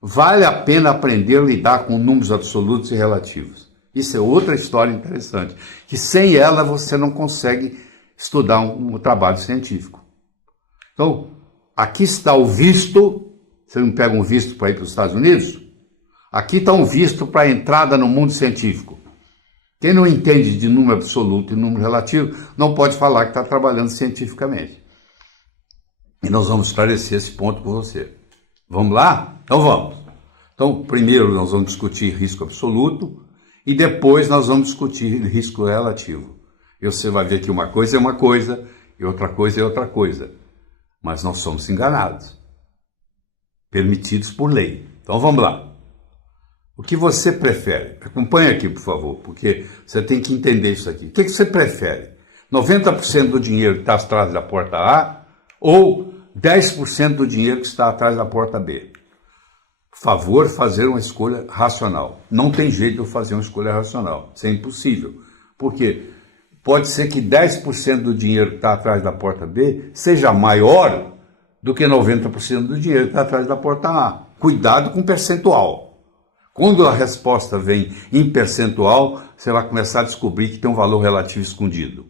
Vale a pena aprender a lidar com números absolutos e relativos. Isso é outra história interessante, que sem ela você não consegue estudar um trabalho científico. Então, aqui está o visto. Você não pega um visto para ir para os Estados Unidos? Aqui está um visto para a entrada no mundo científico. Quem não entende de número absoluto e número relativo não pode falar que está trabalhando cientificamente. E nós vamos esclarecer esse ponto com você. Vamos lá? Então vamos. Então, primeiro nós vamos discutir risco absoluto e depois nós vamos discutir risco relativo. E você vai ver que uma coisa é uma coisa e outra coisa é outra coisa. Mas nós somos enganados. Permitidos por lei. Então vamos lá. O que você prefere? Acompanhe aqui, por favor, porque você tem que entender isso aqui. O que você prefere? 90% do dinheiro que está atrás da porta A ou 10% do dinheiro que está atrás da porta B? Por favor, fazer uma escolha racional. Não tem jeito de eu fazer uma escolha racional. Isso é impossível. Por quê? Pode ser que 10% do dinheiro que está atrás da porta B seja maior do que 90% do dinheiro que está atrás da porta A. Cuidado com o percentual. Quando a resposta vem em percentual, você vai começar a descobrir que tem um valor relativo escondido.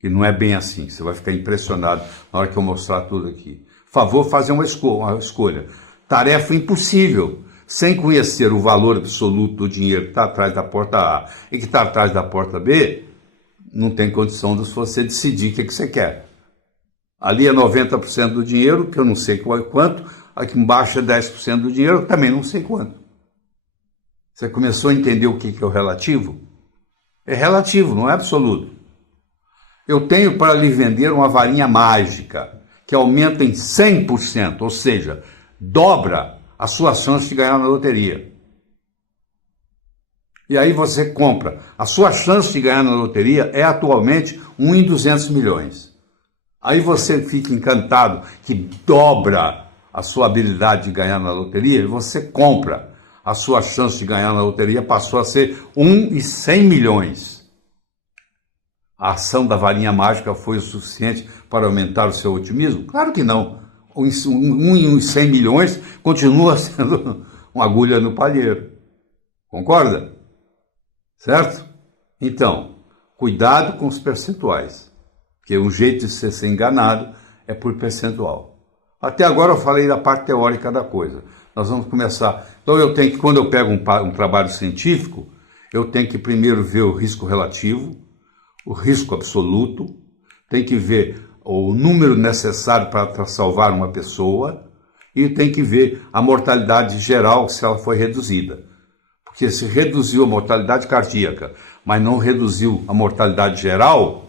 E não é bem assim. Você vai ficar impressionado na hora que eu mostrar tudo aqui. Por favor, fazer uma escolha. Tarefa impossível. Sem conhecer o valor absoluto do dinheiro que está atrás da porta A e que está atrás da porta B, não tem condição de você decidir o que você quer. Ali é 90% do dinheiro, que eu não sei quanto. Aqui embaixo é 10% do dinheiro, eu também não sei quanto. Você começou a entender o que é o relativo? É relativo, não é absoluto. Eu tenho para lhe vender uma varinha mágica que aumenta em 100%, ou seja, dobra a sua chance de ganhar na loteria. E aí você compra. A sua chance de ganhar na loteria é atualmente 1 em 200 milhões. Aí você fica encantado que dobra a sua habilidade de ganhar na loteria e você compra. A sua chance de ganhar na loteria passou a ser 1 em 100 milhões. A ação da varinha mágica foi o suficiente para aumentar o seu otimismo? Claro que não. 1 em 100 milhões continua sendo uma agulha no palheiro. Concorda? Certo? Então, cuidado com os percentuais. Porque um jeito de você ser enganado é por percentual. Até agora eu falei da parte teórica da coisa. Nós vamos começar. Então eu tenho que, quando eu pego um trabalho científico, eu tenho que primeiro ver o risco relativo, o risco absoluto, tem que ver o número necessário para salvar uma pessoa e tem que ver a mortalidade geral se ela foi reduzida. Porque se reduziu a mortalidade cardíaca, mas não reduziu a mortalidade geral,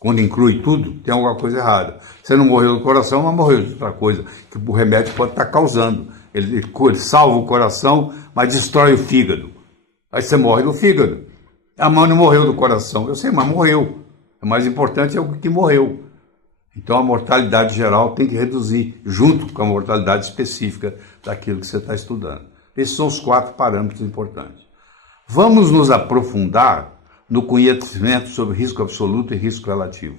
quando inclui tudo, tem alguma coisa errada. Você não morreu do coração, mas morreu de outra coisa, que o remédio pode estar causando. Ele salva o coração, mas destrói o fígado. Aí você morre do fígado. A mãe não morreu do coração. Eu sei, mas morreu. O mais importante é o que morreu. Então a mortalidade geral tem que reduzir, junto com a mortalidade específica daquilo que você está estudando. Esses são os 4 parâmetros importantes. Vamos nos aprofundar no conhecimento sobre risco absoluto e risco relativo.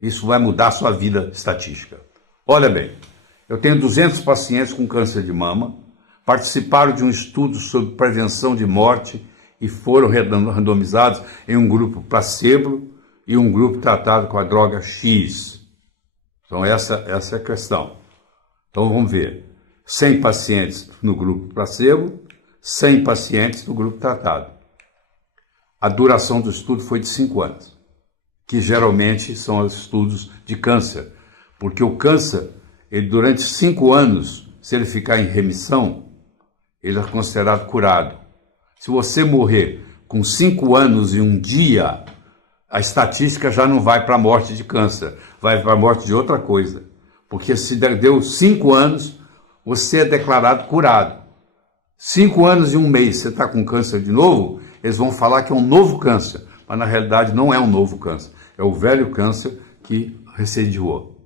Isso vai mudar a sua vida estatística. Olha bem, eu tenho 200 pacientes com câncer de mama, participaram de um estudo sobre prevenção de morte e foram randomizados em um grupo placebo e um grupo tratado com a droga X. Então essa é a questão. Então vamos ver. 100 pacientes no grupo placebo, 100 pacientes no grupo tratado. A duração do estudo foi de 5 anos, que geralmente são os estudos de câncer, porque o câncer, ele, durante 5 anos, se ele ficar em remissão, ele é considerado curado. Se você morrer com 5 anos e 1 dia, a estatística já não vai para a morte de câncer, vai para a morte de outra coisa. Porque se deu 5 anos, você é declarado curado. 5 anos e 1 mês, você está com câncer de novo, eles vão falar que é um novo câncer, mas na realidade não é um novo câncer, é o velho câncer que recidivou.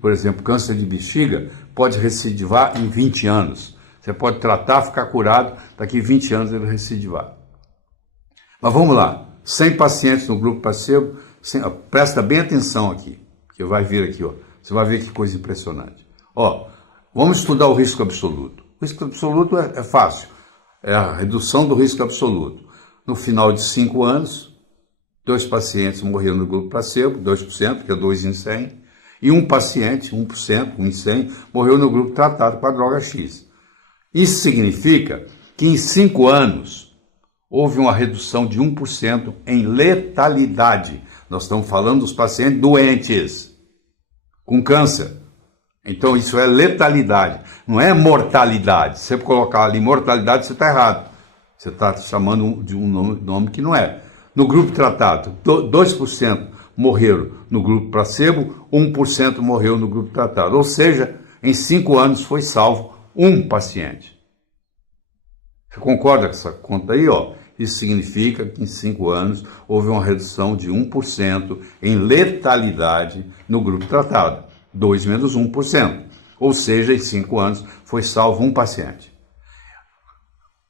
Por exemplo, câncer de bexiga pode recidivar em 20 anos. Você pode tratar, ficar curado, daqui 20 anos ele recidivar. Mas vamos lá, 100 pacientes no grupo placebo, presta bem atenção aqui, que vai vir aqui, ó. Você vai ver que coisa impressionante. Ó, Vamos estudar o risco absoluto. O risco absoluto é fácil. É a redução do risco absoluto. No final de 5 anos, 2 pacientes morreram no grupo placebo, 2%, que é 2 em 100, e um paciente, 1%, 1 em 100, morreu no grupo tratado com a droga X. Isso significa que em 5 anos houve uma redução de 1% em letalidade. Nós estamos falando dos pacientes doentes, com câncer. Então isso é letalidade, não é mortalidade. Se você colocar ali mortalidade, você está errado. Você está chamando de um nome que não é. No grupo tratado, 2% morreram no grupo placebo, 1% morreu no grupo tratado. Ou seja, em 5 anos foi salvo um paciente. Você concorda com essa conta aí? Isso significa que em 5 anos houve uma redução de 1% em letalidade no grupo tratado. 2 menos 1%. Ou seja, em 5 anos foi salvo um paciente.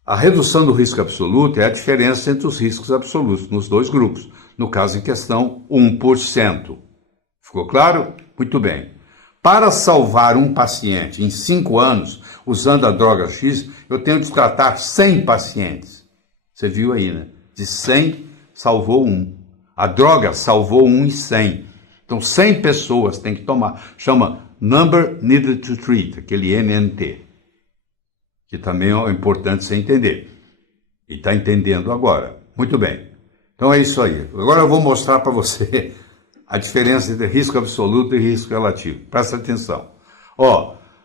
A redução do risco absoluto é a diferença entre os riscos absolutos nos dois grupos. No caso em questão, 1%. Ficou claro? Muito bem. Para salvar um paciente em 5 anos, usando a droga X, eu tenho que tratar 100 pacientes. Você viu aí, né? De 100, salvou 1. A droga salvou 1 em 100. Então, 100 pessoas tem que tomar. Chama Number Needed to Treat, aquele NNT. Que também é importante você entender. E está entendendo agora. Muito bem. Então é isso aí. Agora eu vou mostrar para você a diferença entre risco absoluto e risco relativo. Presta atenção.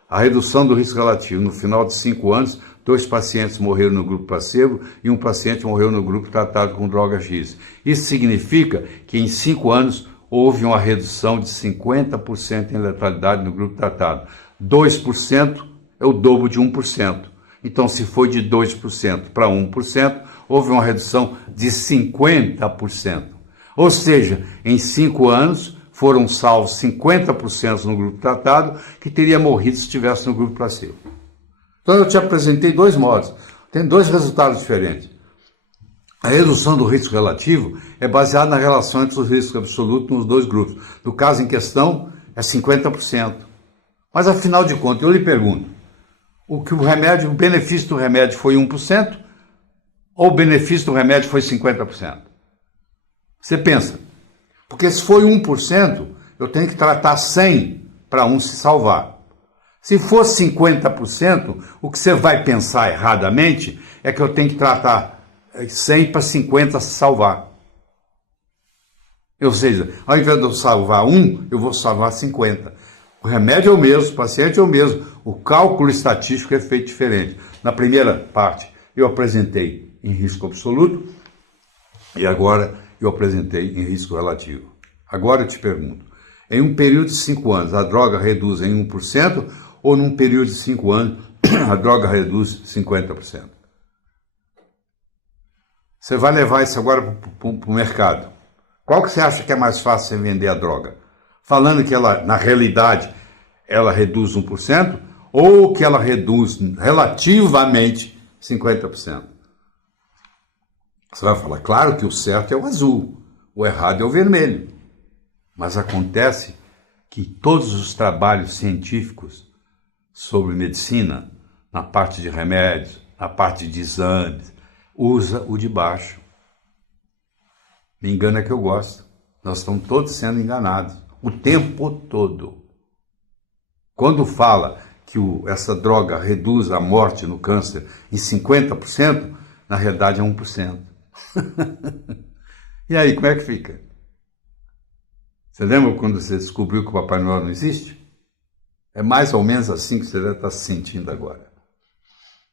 A redução do risco relativo. No final de 5 anos, 2 pacientes morreram no grupo placebo e um paciente morreu no grupo tratado com droga X. Isso significa que em 5 anos houve uma redução de 50% em letalidade no grupo tratado. 2% é o dobro de 1%. Então, se foi de 2% para 1%, houve uma redução de 50%. Ou seja, em 5 anos, foram salvos 50% no grupo tratado, que teria morrido se estivesse no grupo placebo. Então, eu te apresentei 2 modos. Tem 2 resultados diferentes. A redução do risco relativo é baseada na relação entre os riscos absolutos nos 2 grupos. No caso em questão, é 50%. Mas, afinal de contas, eu lhe pergunto, o benefício do remédio foi 1% ou o benefício do remédio foi 50%? Você pensa, porque se foi 1%, eu tenho que tratar 100 para um se salvar. Se for 50%, o que você vai pensar erradamente é que eu tenho que tratar 100 para 50 se salvar. Ou seja, ao invés de eu salvar 1, eu vou salvar 50. O remédio é o mesmo, o paciente é o mesmo, o cálculo estatístico é feito diferente. Na primeira parte, eu apresentei em risco absoluto e agora eu apresentei em risco relativo. Agora eu te pergunto, em um período de 5 anos, a droga reduz em 1% ou num período de 5 anos, a droga reduz 50%? Você vai levar isso agora para o mercado. Qual que você acha que é mais fácil você vender a droga? Falando que ela, na realidade, ela reduz 1% ou que ela reduz relativamente 50%? Você vai falar, claro que o certo é o azul, o errado é o vermelho. Mas acontece que todos os trabalhos científicos sobre medicina, na parte de remédios, na parte de exames, usa o de baixo. Me engana que eu gosto. Nós estamos todos sendo enganados o tempo todo. Quando fala que essa droga reduz a morte no câncer em 50%, na realidade é 1%. E aí, como é que fica? Você lembra quando você descobriu que o Papai Noel não existe? É mais ou menos assim que você deve estar se sentindo agora.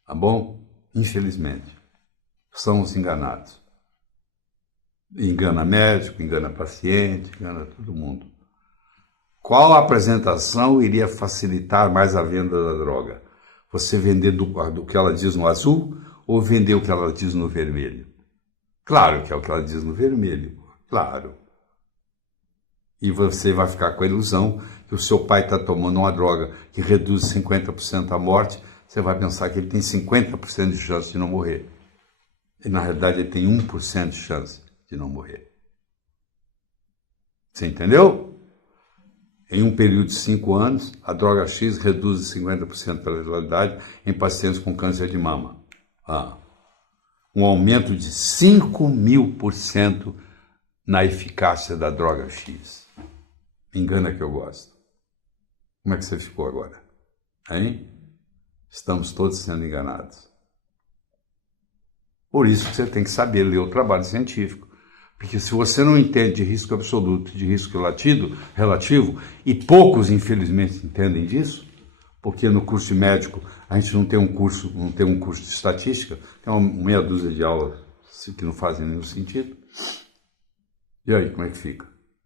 Tá bom? Infelizmente. Somos enganados. Engana médico, engana paciente, engana todo mundo. Qual apresentação iria facilitar mais a venda da droga? Você vender do que ela diz no azul ou vender o que ela diz no vermelho? Claro que é o que ela diz no vermelho, claro. E você vai ficar com a ilusão que o seu pai está tomando uma droga que reduz 50% a morte, você vai pensar que ele tem 50% de chance de não morrer. E na realidade ele tem 1% de chance de não morrer. Você entendeu? Em um período de 5 anos, a droga X reduz 50% a letalidade em pacientes com câncer de mama. Um aumento de 5.000% na eficácia da droga X. Engana que eu gosto. Como é que você ficou agora? Hein? Estamos todos sendo enganados. Por isso que você tem que saber ler o trabalho científico. Porque se você não entende de risco absoluto, de risco relativo, e poucos, infelizmente, entendem disso, porque no curso de médico a gente não tem um curso de estatística, tem uma meia dúzia de aulas que não fazem nenhum sentido. E aí, como é que fica?